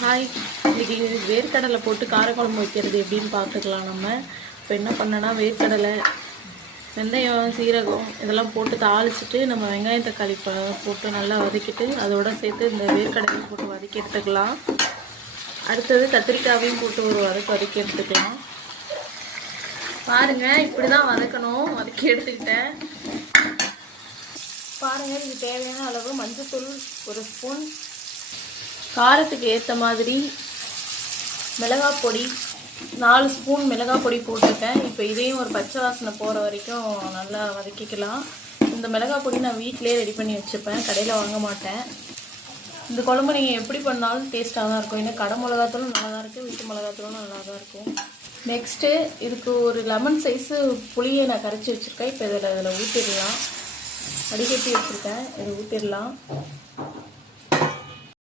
Hi, இன்றைக்கி வேர்க்கடலை போட்டு காரக்குழம்பு வைக்கிறது எப்படின்னு பார்த்துக்கலாம். நம்ம இப்போ என்ன பண்ணேன்னா, வேர்க்கடலை, வெந்தயம், சீரகம் இதெல்லாம் போட்டு தாளிச்சிட்டு நம்ம வெங்காயம் தக்காளி போட்டு நல்லா வதக்கிட்டு அதோட சேர்த்து இந்த வேர்க்கடலையும் போட்டு வதக்கி எடுத்துக்கலாம். அடுத்தது கத்திரிக்காயையும் போட்டு ஒரு வதக்கி எடுத்துக்கலாம். பாருங்கள், இப்படி தான் வதக்கணும். வதக்கி எடுத்துக்கிட்டேன். பாருங்கள், இது தேவையான அளவு மஞ்சள்தூள் 1 ஸ்பூன், காரத்துக்கு ஏற்ற மாதிரி மிளகாய் பொடி 4 ஸ்பூன் மிளகாய் பொடி போட்டிருக்கேன். இப்போ இதையும் ஒரு பச்சை வாசனை போகிற வரைக்கும் நல்லா வதக்கிக்கலாம். இந்த மிளகாய் பொடி நான் வீட்டிலே ரெடி பண்ணி வச்சுப்பேன், கடையில் வாங்க மாட்டேன். இந்த குழம்பு நீங்கள் எப்படி பண்ணாலும் டேஸ்ட்டாக தான் இருக்கும். ஏன்னா கடை மிளகாத்தூளும் நல்லா தான் இருக்குது, வீட்டு மிளகாத்தூளும் நல்லா தான் இருக்கும். நெக்ஸ்ட்டு இதுக்கு ஒரு லெமன் சைஸு புளியை நான் கரைச்சி வச்சுருக்கேன். இப்போ இதில் ஊற்றிடலாம். வடிகட்டி வச்சுருக்கேன், இதை ஊற்றிடலாம்.